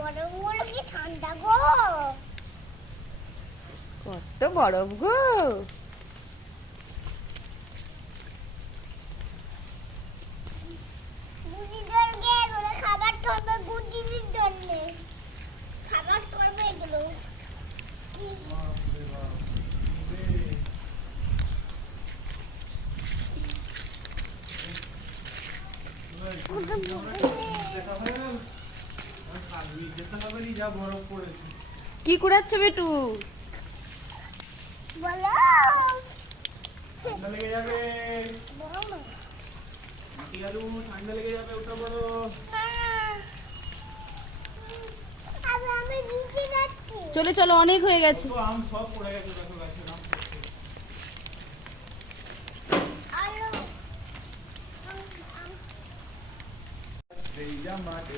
বরফগুলো কি ঠান্ডা গো। কত বরফ গো। গুটিদেরকে এগুলো খাবার করবে, গুটিদের জন্য খাবার করবে এগুলো। কি কুড়াচ্ছ বেটু? বলো ঠান্ডা লেগে যাবে, বলো না। মাটি আলু ঠান্ডা লেগে যাবে, ওটা বড়। আমি নিচে যাচ্ছি। চলো চলো, অনেক হয়ে গেছে। কত আম সব পড়ে গেছে, দেখো গাছের আম পড়ছে। আলো এই যা মাটি